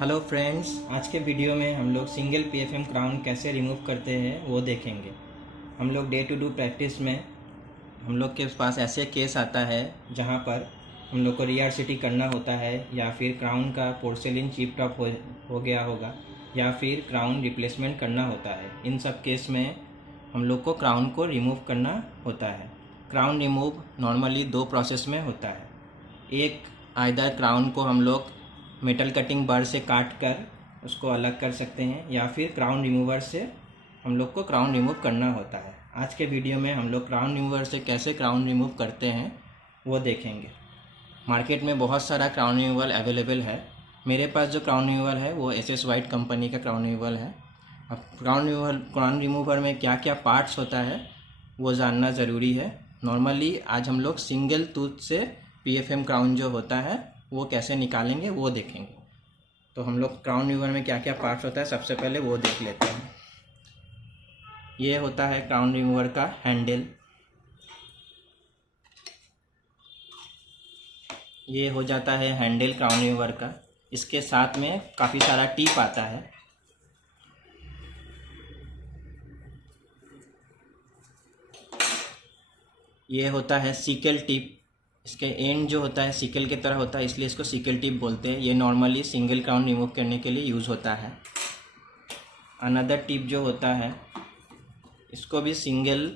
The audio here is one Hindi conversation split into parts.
हेलो फ्रेंड्स, आज के वीडियो में हम लोग सिंगल पीएफएम क्राउन कैसे रिमूव करते हैं वो देखेंगे। हम लोग डे टू डे प्रैक्टिस में हम लोग के पास ऐसे केस आता है जहाँ पर हम लोग को रीआरसीटी करना होता है या फिर क्राउन का पोर्सेलिन चिप टॉप हो गया होगा या फिर क्राउन रिप्लेसमेंट करना होता है। इन सब केस में हम लोग को क्राउन को रिमूव करना होता है। क्राउन रिमूव नॉर्मली दो प्रोसेस में होता है। एक, आइदर क्राउन को हम लोग मेटल कटिंग बार से काट कर उसको अलग कर सकते हैं या फिर क्राउन रिमूवर से हम लोग को क्राउन रिमूव करना होता है। आज के वीडियो में हम लोग क्राउन रिमूवर से कैसे क्राउन रिमूव करते हैं वो देखेंगे। मार्केट में बहुत सारा क्राउन रिमूवल अवेलेबल है। मेरे पास जो क्राउन रिमूवल है वो एसएस वाइट कंपनी का क्राउन रिमूवल है। अब क्राउन रिमूवर में क्या क्या पार्ट्स होता है वो जानना ज़रूरी है। नॉर्मली आज हम लोग सिंगल टूथ से पीएफएम क्राउन जो होता है वो कैसे निकालेंगे वो देखेंगे। तो हम लोग क्राउन रिमूवर में क्या क्या पार्ट्स होता है सबसे पहले वो देख लेते हैं। ये होता है क्राउन रिमूवर का हैंडल, ये हो जाता है हैंडल क्राउन रिमूवर का। इसके साथ में काफ़ी सारा टिप आता है। ये होता है सिकल टिप। इसके एंड जो होता है सिकल की तरह होता है, इसलिए इसको सिकल टिप बोलते हैं। ये नॉर्मली सिंगल क्राउन रिमूव करने के लिए यूज़ होता है। अनदर टिप जो होता है इसको भी सिंगल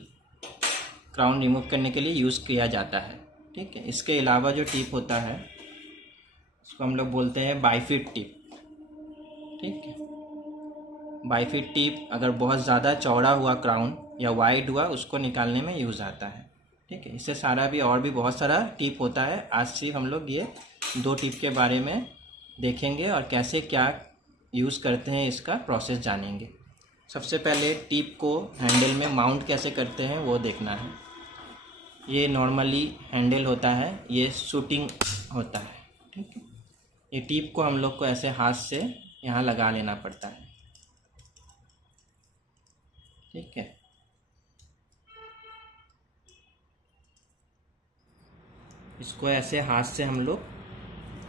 क्राउन रिमूव करने के लिए यूज़ किया जाता है। ठीक है, इसके अलावा जो टिप होता है इसको हम लोग बोलते हैं बाइफिट टिप। ठीक है, बाइफिट टिप अगर बहुत ज़्यादा चौड़ा हुआ क्राउन या वाइड हुआ उसको निकालने में यूज़ आता है। ठीक है, इससे सारा भी और भी बहुत सारा टिप होता है। आज सिर्फ हम लोग ये दो टिप के बारे में देखेंगे और कैसे क्या यूज़ करते हैं इसका प्रोसेस जानेंगे। सबसे पहले टिप को हैंडल में माउंट कैसे करते हैं वो देखना है। ये नॉर्मली हैंडल होता है, ये शूटिंग होता है। ठीक है, ये टिप को हम लोग को ऐसे हाथ से यहाँ लगा लेना पड़ता है। ठीक है, इसको ऐसे हाथ से हम लोग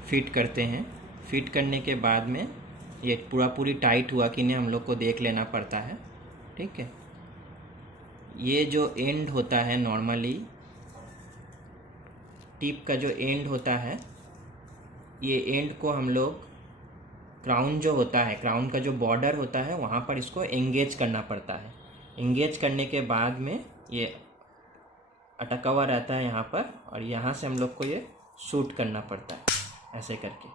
फिट करते हैं। फिट करने के बाद में ये पूरी टाइट हुआ कि नहीं हम लोग को देख लेना पड़ता है। ठीक है, ये जो एंड होता है नॉर्मली टिप का जो एंड होता है, ये एंड को हम लोग क्राउन जो होता है, क्राउन का जो बॉर्डर होता है वहाँ पर इसको एंगेज करना पड़ता है। एंगेज करने के बाद में ये अटका हुआ रहता है यहाँ पर और यहाँ से हम लोग को ये शूट करना पड़ता है ऐसे करके।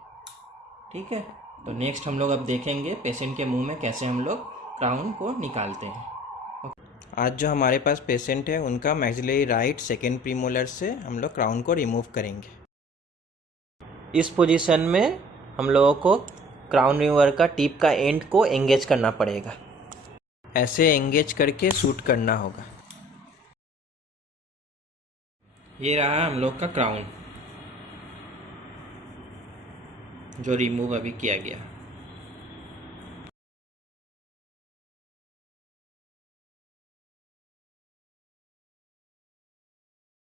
ठीक है, तो नेक्स्ट हम लोग अब देखेंगे पेशेंट के मुंह में कैसे हम लोग क्राउन को निकालते हैं। आज जो हमारे पास पेशेंट है उनका मैक्सिलरी राइट सेकेंड प्रीमोलर से हम लोग क्राउन को रिमूव करेंगे। इस पोजीशन में हम लोगों को क्राउन रिमूवर का टिप का एंड को एंगेज करना पड़ेगा। ऐसे एंगेज करके शूट करना होगा। ये रहा हम लोग का क्राउन जो रिमूव अभी किया गया।